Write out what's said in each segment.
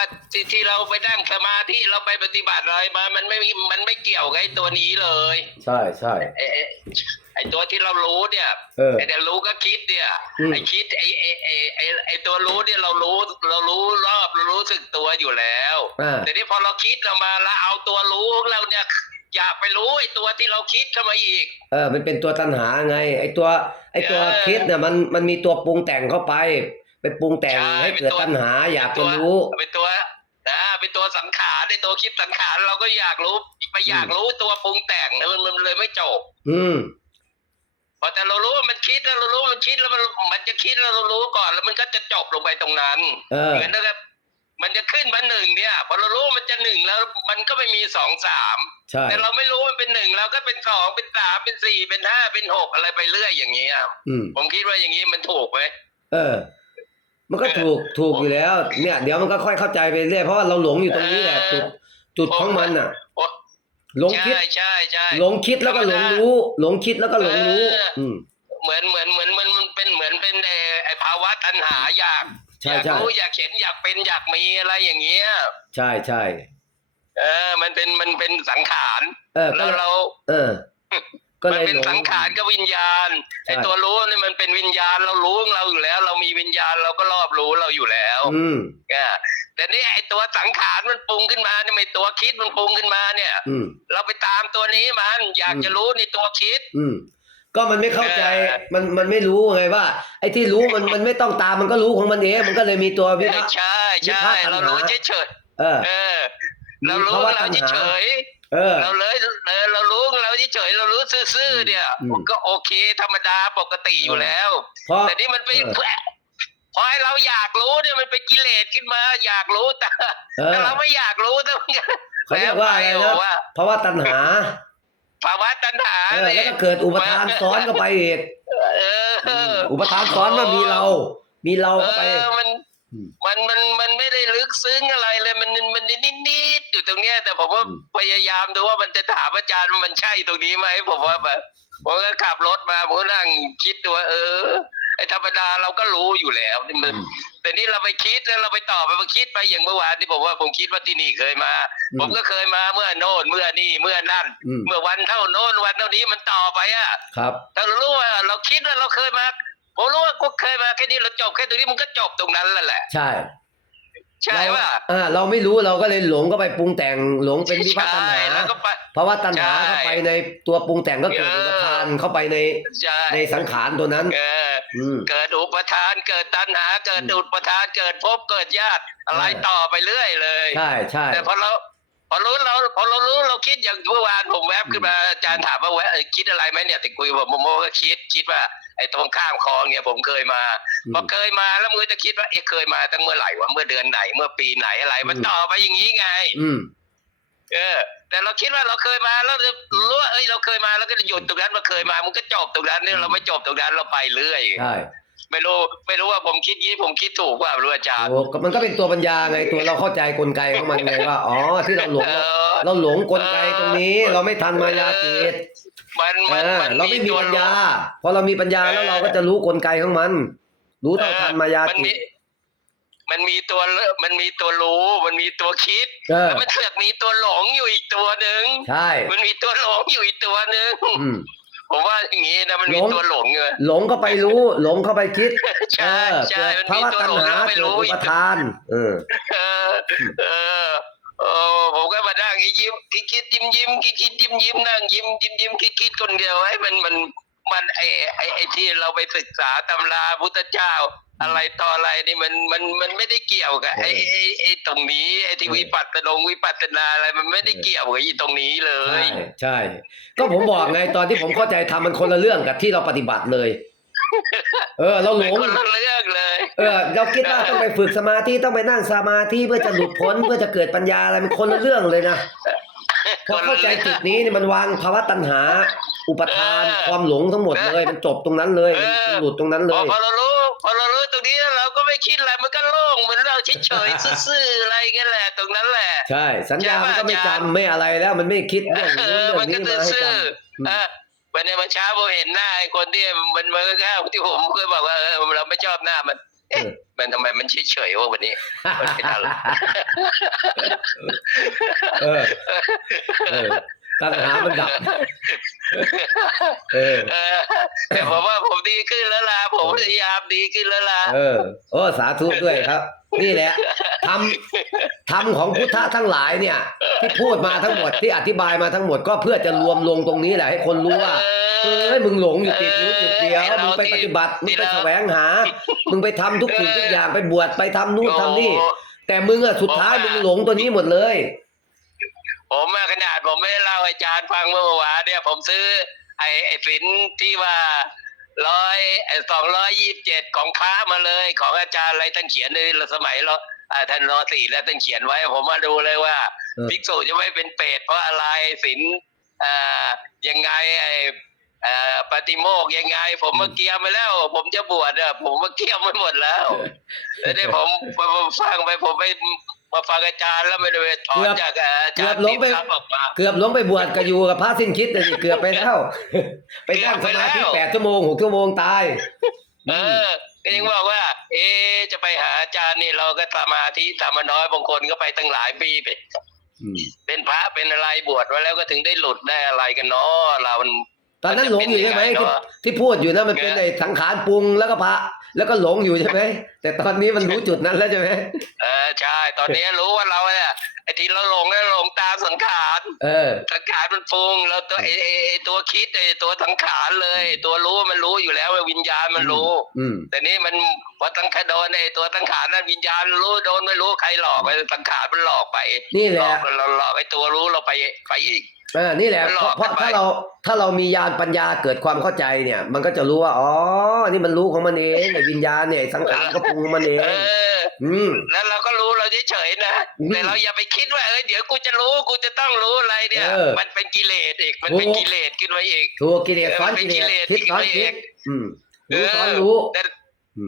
ปฏิที่เราไปนั่งสมาธิเราไปปฏิบัติอะไรมา มันไม่มีมันไม่เกี่ยวกับไอ้ตัวนี้เลย ใช่ใช่ไอ้ไอ้ไอ้ตัวที่เรารู้เนี่ยเออ ไอ้แต่รู้ก็คิดเนี่ยอืม ไอ้คิดไอ้ไอ้ไอ้ไอ้ไอ้ตัวรู้เนี่ยเรารู้เรารู้รอบเรารู้สึกตัวอยู่แล้ว อ่าแต่นี่พอเราคิดออกมาแล้วเอาตัวรู้ของเราเนี่ย อยากไปรู้ไอ้ตัวที่เราคิดเข้ามาอีก เออมันเป็นตัวตัณหาไง ไอตัว ไอตัวเออ คิดเนี่ยมันมันมีตัวปรุงแต่งเข้าไป ไปปรุงแต่งใช่ให้เกิดเป็นตัวตัณหาอยากเป็จะนตัวรู้เป็นตัวอ่าเป็นตัวสังขารในตัวคิดสังขารเราก็อยากรู้ไปอยากรู้ตัวปรุงแต่งนะมันมันเลยไม่จบ อืมพอแต่เรารู้ว่ามันคิดแล้วเรารู้ว่ามันคิดแล้วมันมันจะคิดแล้วเรารู้ก่อน แล้วมันก็จะจบลงไปตรงนั้นเออเหมือนกับมันจะขึ้นมาหนึ่งเนี่ยพอเรารู้ว่ามันจะหนึ่งแล้วมันก็ไม่มีสองสามใช่แต่เราไม่รู้มันเป็นหนึ่งเราก็เป็นสองเป็นสามเป็นสี่เป็นห้าเป็นหกอะไรไปเรื่อยอย่างเงี้ยอืมผมคิดว่าอย่างนี้มันถูกไหมเออ มันก็ถูกถูกอยู่แล้ว เนี่ย เดี๋ยวมันก็ค่อยเข้าใจไปเรื่อยเพราะว่าเราหลงอยู่ตรงนี้แหละจุดจุดของมันน่ะโอ้หลงคิดใช่ใช่ใช่หลงคิดแล้วก็หลงรู้ หลงคิดแล้วก็หลงรู้เอออือืมเหมือนเหมือนเหมือนมันมันเป็นเหมือนเป็นไอ้ไอ้ภาวะตัณหาอยากใช่อยากใช่รู้อยากเห็นอยากเป็นอยากมีอะไรอย่างเงี้ย ใช่ใช่เออ มันเป็นมันเป็นสังขารเออก็แล้วเรา เออ ก็มันเลยเป็นหลงสังขารกับวิญญาณใช่ไอ้ตัวรู้นี่มันเป็นวิญญาณเรารู้ของเราอยู่แล้ว เรามีวิญญาณเราก็รอบรู้เราอยู่แล้วอืม อ่าแต่นี่ไอ้ตัวสังขารมันปรุงขึ้นมาเนี่ยไม่ตัวคิดมันปรุงขึ้นมาเนี่ย อืม เราไปตามตัวนี้มันอยากอืมจะรู้ในตัวคิด อืม ก็มันไม่เข้าใจ เออ มันมันไม่รู้ไงว่า ไอ้ที่รู้มันมันไม่ต้องตามมันก็รู้ของมันเองมันก็เลยมีตัววิพากษ์ ใช่ใช่วิพากษ์ตัณหาเรารู้เฉยเฉยเออ ๆเออ เรามีรู้ภาวะเราตัณเฉยหาเฉยๆ เออ เราเลยเออเรารู้ของเราเฉยๆเรารู้ซื่อๆเนี่ยอืมก็โอเค ธรรมดาปกติอยู่แล้วเพราะแต่นี่มันเป็นเออพอให้เราอยากรู้เนี่ยมันเป็นกิเลสขึ้นมา อยากรู้แต่เอแต่อเราไม่อยากรู้แต่มันเขาเรียกว่าอะไรแล้วนะปว่าเพราะว่าตัณหาภาวะตัณหาเออเนี่แล้วยก็เกิดอุปทานซ้อนเข้าไปอีกเอออุปทานซ้อนว่ามีเรา มีเราเอเข้าไปอมันอืมมันมันมันไม่ได้ลึกซึ้งอะไรเลยมันมันนิดๆ อยู่ตรงเนี้ยแต่ผมว่าอืมพยายามดูว่ามันจะถามอาจารย์ว่ามันใช่ตรงนี้ไหมผมว่าแบบผมก็ขับรถมาผมก็นั่งคิดดูว่าเออไอธรรมดาเราก็รู้อยู่แล้วนี่มันอืมแต่นี่เราไปคิดแล้วเราไปต่อไปมาคิดไปอย่างเมื่อวานที่ผมว่าผมคิดว่าที่นี่เคยมาอืมผมก็เคยมาเมื่อโน่นเมื่อนี่เมื่อนั่นอืมเมื่อวันเท่าโน่นวันเท่านี้มันต่อไปอะครับถ้าเรารู้ว่าเราคิดว่าเราเคยมาผมรู้ว่ากูเคยมาแค่นี้เราจบแค่ตรงนี้มันก็จบตรงนั้นแหละแหละ ใช่ ใช่ป่ะอ่าเราไม่รู้เราก็เลยหลงก็ไปปรุงแต่งหลงเป็นวิพากษ์ตัณหาใช่แล้วก็ไปเพราะว่าตัณหาใช่เข้าไปในตัวปรุงแต่งก็เกิดเอออุปทานเข้าไปในใช่ในสังขารตัวนั้นเอออืมเกิดอุปทานเกิดตัณหา เกิดอืมอุปทานเกิดภพเกิดญาติอะไรใช่ต่อไปเรื่อยเลยใช่ใช่แต่พอเราพอรู้เราพอเรารู้เราคิดอย่างเมื่อวานผมแวบขึ้นมาอาจารย์ถามว่าแวบเอ่อคิดอะไรไหมเนี่ยติคุยกับผมผมก็คิดคิดว่าไอ้ตรงข้ามคลองเนี่ยผมเคยมาอืมพอเคยมาแล้วมือจะคิดว่าเอ๊ะเคยมาตั้งเมื่อไหร่วะเมื่อเดือนไหนเมื่อปีไหนอะไร มันอืมต่อไปอย่างนี้ไง อืมเออ แต่เราคิดว่าเราเคยมาแล้วจะรู้ว่าเอ้ยเราเคยมาแล้วก็จะหยุดตรงนั้นมาเคยมามันก็จบตรงนั้นเนี่ยเราไม่จบตรงนั้นเราไปเรื่อยใช่ไม่รู้ไม่รู้ว่าผมคิดงี้ผมคิดถูกว่าไม่รู้อาจารย์โอ้ก็มันก็เป็นตัวปัญญาไงตัวเราเข้าใจกลไกของมันไงว่าอ๋อที่เราหลงเออเราหลงกลไกตรงนี้ เราไม่ทันมายาจิต มันเอมันอมันเราไม่มีตัวปัญญาพอเรามีปัญญาแล้วเราก็จะรู้กลไกของมัน รู้เท่าทันมายามันจิมีตมันมีตัวเลอะมันมีตัวรู้ มันมีตัวคิดเออ แล้วมันเถือกมีตัวหลงอยู่อีกตัวหนึ่งใช่มันมีตัวหลงอยู่อีกตัวหนึ่งอืม ผมว่าอย่างงี้นะมันมีหลง ตัวหลงเงยหลงเข้าไปรู้ หลงเข้าไปคิดใช่เออใช่เกิดมันภามีวะตัวตัณหลงหาแล้วไม่เกิดรู้อุอีปก ทานเออ เออเออเออผม ก็มานั่งยิ้มคิดคิดยิ้มยิ้มคิดคิดยิ้มยิ้มนั่งยิ้มยิ้มยิ้มคิดคิดคนเดียวไอ้มันมันมันไอ้ไอ้ไอ้ที่เราไปศึกษาตำราพุทธเจ้า อะไรต่ออะไรนี่มันมันมันไม่ได้เกี่ยวกับไอ้ไอ้ไอ้ตรงนี้ไอ้ที่เออวิปัสสนงวิปัสสนาอะไรมันไม่ได้เกี่ยวกับไอ้ตรงนี้เลใช่ยใช่ ก็ผมบอกไงตอนที่ผมเข้าใจทำมันคนละเรื่องกับที่เราปฏิบัติเลย เออ เราหลเป็นงคนละ เรื่องเลยเออเราคิดว่าต้องไปฝึกสมาธิต้องไปนั่งสมาธิเพื่อจะหลุดพ้นเพื่อจะเกิดปัญญาอะไรมันคนละเรื่องเลยนะพอเข้าใจจุดนี้เนี่ยมันวางภาวะตัณหา อุปทานเออความหลงทั้งหมดเลย มันจบตรงนั้นเลยเออมันหลุดตรงนั้นเลพอยพอเรารู้พอเรารู้ตรงนี้เราก็ไม่คิดอะไรมันก็โล่งเหมือนเราเฉยๆซื่อๆอะไรกันแหละตรงนั้นแหละ ใช่ สัญญาใช่มันป่ะก็ไม่อาจารย์จำไม่อะไรแล้วมันไม่คิดเรื่องเอนู้นอเรื่องมันก็นี้มาให้ซื่อจำๆเออวันนี้เมื่อเช้าผมเห็นหน้าไอ้คนที่มันมันก็แค่ที่ผมเคยบอกว่าเออเราไม่ชอบหน้ามัน เอ๊ะเออมันทำไมมันเฉยๆวะวันนี้มันไม่ทันละเออเออตัณหามันดับเออเออแต่ผมว่าผมดีขึ้นแล้วล่ะผมพยายามดีขึ้นแล้วล่ะเออโอ้สาธุด้วยครับ นี่แหละทำทำของพุทธะทั้งหลายเนี่ย ที่พูดมาทั้งหมดที่อธิบายมาทั้งหมดก็เพื่อจะรวมลงตรงนี้แหละให้คนรู้ว่า เฮ้ยมึงหลงอยู่ติดนิ้วจุดเดียวมึงไปปฏิบัติมึงไปแสวงหา มึงไปทำทุกสิ่งทุกอย่างไปบวชไปทำนู่นทำนี่ แต่มึงอะสุดท้ายมึงหลงตัวนี้หมดเลย ผมอะขนาดผมไม่ได้เล่าให้อาจารย์ฟังเมื่อวานเนี่ย ผมซื้อ ไอ้ไอ้สินที่ว่าร้อยสองร้อยยี่สิบเจ็ดของพระมาเลย ของอาจารย์อะไรท่านเขียนในสมัยเราอ่าท่านรอสี่แล้วท่านเขียนไว้ ผมมาดูเลยว่าเออภิกษุจะไม่เป็นเปรตเพราะอะไรสินอ่ายังไงไอ้เอ่อ ปฏิโมกข์ยังไง ผมมาเกียร์มาแล้ว ผมจะบวชอะผมมาเกียร์มาหมดแล้วแล้วนี่ผมผมฟังไปผมไปมาฟังอาจารย์แล้วไม่ได้ไปถอนจากอาจารย์เกือบหลงไปที่รับออกมาเกือบหลงไปบวชก็อยู่กับพระสิ้นคิดเลยสิเกือบไปแล้ว ไปนั่งสมาธิแปดชั่วโมงหกชั่วโมงตาย เออก็ยังบอกว่า เอ๊ะจะไปหาอาจารย์นี่เราก็สมาธิทำมาน้อยบางคนก็ไปตั้งหลายปีไปมเป็นพระเป็นอะไรบวชมาแล้วก็ถึงได้หลุดได้อะไรกันเนาะเรามัน ตอนนั้นหลงอยู่ใช่ไหมมันจะเป็นยังไงที่เนอะที่พูดอยู่นะมันเป็นเออไอ้สังขารปรุงแล้วก็พระแล้วก็หลงอยู่ใช่ไหมแต่ตอนนี้มันรู้จุดนั้นแล้วใช่ไหมเออใช่ ตอนนี้รู้ว่าเราเนี่ยไอ้ที่เราหลงเนี่ยหลงตามสังขารเออสังขารมันปรุงเราตัวไอ้ไอ้ไอ้ตัวคิดไอ้ตัวสังขารเลย ตัวรู้มันรู้อยู่แล้วว่าวิญญาณมันรู้อืมแต่นี่มันพอตั้งคโดนไอ้ตัวสังขารนั้นวิญญาณรู้โดนไม่รู้ใครหลอกไอ้สังขารมันหลอกไปนี่แหหลละอกเราหลอกไอ้ตัวรู้เราไปไปอีกเออนี่แหละมันหลเพอกราะเพราะกันไป ถ้าเราถ้าเรามีญาณปัญญาเกิดความเข้าใจเนี่ย มันก็จะรู้ว่าอ๋อนี่มันรู้ของมันเองไอ้วิญญาณเนี่ยไอ้สังขารก็ปรุงของมันเองเออ อืม แล้วเราก็รู้เราเฉยๆนะ อืมแต่เราอย่าไปคิดว่าเออเดี๋ยวกูจะรู้กูจะต้องรู้อะไรเนี่ย เออมันเป็นกิเลสอีกมันเป็นถูก กิเลสขึ้นมาอีก ถูกกิเลสเออซ้อนเป็นกิเลสกิเลสคิดซ้อนอีกคิดเองอืมเอรู้อซ้อนรู้ แต่อืม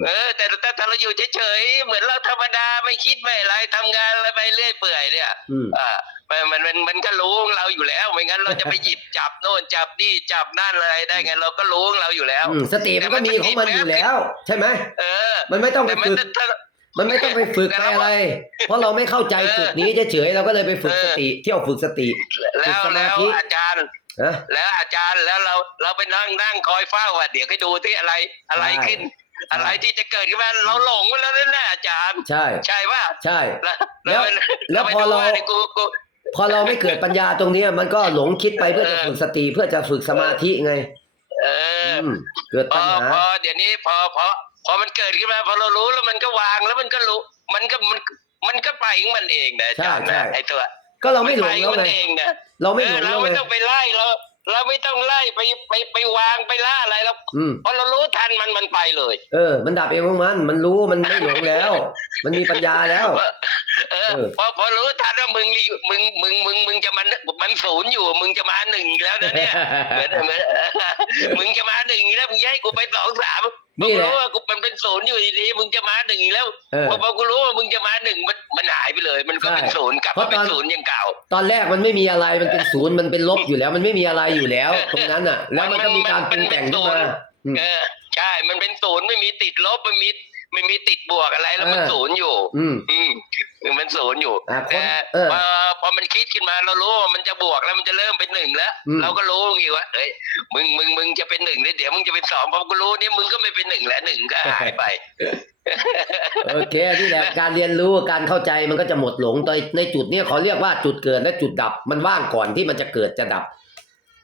เออ แต่แต่ถ้าเราอยู่เฉยๆเหมือนเราธรรมดาไม่คิดไม่อะไรทำงานอะไรไปเรื่อยเปื่อยเนี่ยอืมอ่ามันมันมันมันก็รู้ของเราอยู่แล้วไม่งั้นเราจะไปหยิบจับโน่นจับนี่จับนั่นอะไรได้ไงเราก็รู้ของเราอยู่แล้วอืมสติมันก็มีของมันอยู่แล้ว ใช่ไหมเออ มันไม่ต้องไปแต่มันฝึกถ้ามันไม่ต้องไปฝึกแต่ไปเราอะไร เพราะเราไม่เข้าใจเออจุดนี้เฉยๆเราก็เลยไปฝึกเออสติเที่ยวฝึกสติแล้วฝึกสมาแล้วธิอาจารย์นะแล้วอาจารย์แล้วเราเราไปนั่งนั่งคอยเฝ้าว่าเดี๋ยวให้ดูที่อะไรอะไรใช่ขึ้น อะไรที่จะเกิดขึ้นมาเราหลงไปแล้วนั่นแหละอาจารย์ ใช่ใช่ป่ะใช่ แล้วแล้วไปแล้วไปพอดูเราว่นี่กูกูพอเราไม่เกิดปัญญาตรงเนี้ยมันก็หลงคิดไปเพื่อจะเออฝึกสติเพื่อจะฝึกสมาธิไง เอออืมเกิดพปัอญหาพอเดี๋ยวนี้พอพอพอมันเกิดขึ้นมาพอเรารู้แล้วมันก็วางแล้วมันก็รู้ มันก็มันมันก็ไปของมันเองนะอาจารย์ใช่นะใช่ไอ้ตัว ก็เราไม่หลปงขแล้วองมันไงเองนะเราไม่เอหลองเราแล้วไม่ไงต้องไปไล่เรา เราไม่ต้องไล่ไปไปไปวางไปล่าอะไรเราอืมพอเรารู้ทันมันมันไปเลยเออ มันดับเองของมัน มันรู้มันไม่หลงแล้ว มันมีปัญญาแล้ว เออเออ พอพอรู้ทันว่ามึงนี่มึงมึงมึงมึงจะมันมันศูนย์อยู่ มึงจะมาหนึ่งอีกแล้วนะเนี่ยเหมือนเหมือนมึงจะมาหนึ่งอีกแล้วมึงอย่าให้กูไปสองสามมึนี่งแหละ รู้ว่ากูมัน เป็นศูนย์อยู่ดีๆมึงจะมาหนึ่งอีกแล้วเออ พอพอกูรู้ว่ามึงจะมาหนึ่งมันมันหายไปเลย มันก็เป็นใช่ศูนย์กลับเพราะมาเป็ตนอน ศูนย์อย่างเก่า ตอนแรกมันไม่มีอะไรมันเป็นศูนย์มันเป็นลบอยู่แล้ว มันไม่มีอะไรอยู่แล้ว ตรงนั้นอะ แล้วมันก็มีการปรุงแต่งขึ้นมาอืม เออ ใช่ มันเป็นศูนย์ไม่มีติดลบไม่มีไม่มีติดบวกอะไรแล้วมันเออ ศูนย์อยู่ อืม อืม มันศูนย์อยู่อะคนแต่เออพอพอมันคิดขึ้นมาเรารู้ว่ามันจะบวกแล้วมันจะเริ่มเป็นหนึ่งแล้วอืมเราก็รู้ไงว่าเอ้ยมึงมึงมึงจะเป็นหนึ่งแล้วเดี๋ยวมึงจะเป็นสองพอกูรู้เนี่ยมึงก็ไม่เป็นหนึ่งแล้วหนึ่งก็หายไปโอเคนี่แหละการเรียนรู้การเข้าใจมันก็จะหมดหลงโดยในจุดเนี้ยเขาเรียกว่าจุดเกิดและจุดดับมันว่างก่อนที่มันจะเกิดจะดับ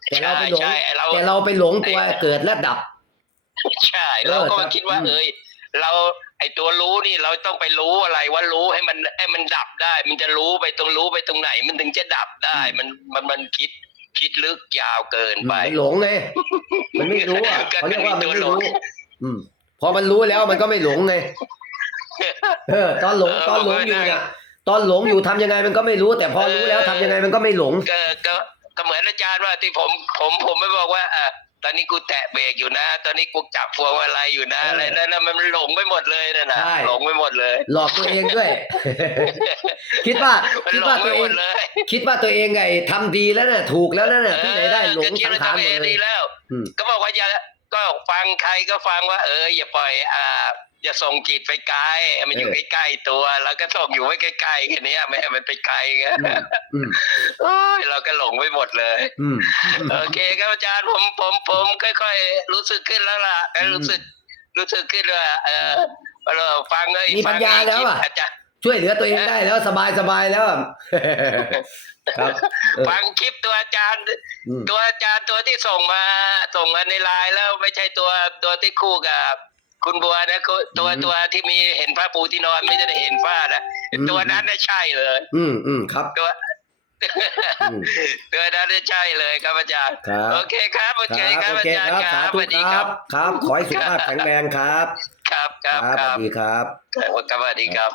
แต่เราไปหลงใช่ใช่เราแต่เราไปหลงตัวเกิดและดับใช่เออเราก็ครัมาบคิดว่าอืมเอ้ย เราไอตัวรู้นี่เราต้องไปรู้อะไรว่ารู้ให้มันให้มันดับได้ มันจะรู้ไปตรงรู้ไปตรงไหน มันถึงจะดับได้ มันมันมันคิดคิดลึกยาวเกินไปมันหลงไงมันไม่รู้อะก็เขาเรียกว่ามันตัวไม่หลรู้งอืมพอมันรู้แล้วมันก็ไม่หลงไงเออ ตอนหลงเออตอนหลงผมก็อยู่ได้เนี่ยตอนหลงอยู่ทำยังไงมันก็ไม่รู้ แต่พอรู้แล้วทำยังไงมันก็ไม่หลงก็ก็ก็เหมือนอาจารย์ว่าที่ผมผมผมไม่บอกว่าอะ ตอนนี้กูแตะเบรกอยู่นะ ตอนนี้กูจับพวงมาลัยอยู่นะเออออะไรนั่นนะมันหลงไปหมดเลยนะนะใช่หลงไปหมดเลย หลอกตัวเองด้วย คิดว่ามันคิดหลว่างไปตัวหเอมงดเลยคิดว่าตัวเองไงทำดีแล้วน่ะถูกแล้วนั่นน่ะที่ไหนได้หลงก็คิดสังว่าขารทำหมเอดงเลยดีแล้วอืมก็บอกว่าอย่าก็ฟังใครก็ฟังว่า เอออย่าปล่อยอ่า อย่าส่งจิตไปไกล มันอยู่เออใกล้ๆตัวเราก็ส่งอยู่ไว้ใกล้ๆแค่เนี้ยไม่ให้มันไปไกลไงอืมอืมโอ้ยเราก็หลงไปหมดเลยอืมโอเคครับอาจารย์ผมผมผมค่อยๆรู้สึกขึ้นแล้วล่ะอืมรู้สึกรู้สึกขึ้นว่าเออเราฟังเลยมีปัญญาแล้วอะอาจารย์ช่วยเหลือตัวเองได้แล้วสบายสบายแล้วอะครับเออฟังคลิปตัวอาจารย์อืมตัวอาจารย์ตัวที่ส่งมา ส่งมาในไลน์แล้วไม่ใช่ตัวตัวที่คู่กับ คุณบัวนะคือตัวตัวที่มีเห็นผ้าปูที่นอนไม่ได้เห็นฝ้านะตัวนั้นน่ะใช่เลย อืมอืมครับตัวอืมตัวนั้นน่ะใช่เลยครับอาจารย์ครับโอเคครับโอคเครับครับโออาเคจารคย์รับคสารับสธุวัสดีคครัรับบครับขอให้สุขภาพแข็งแรงครับ ครับครับครับคสรัวับสดีครับครับสวัสดีครับ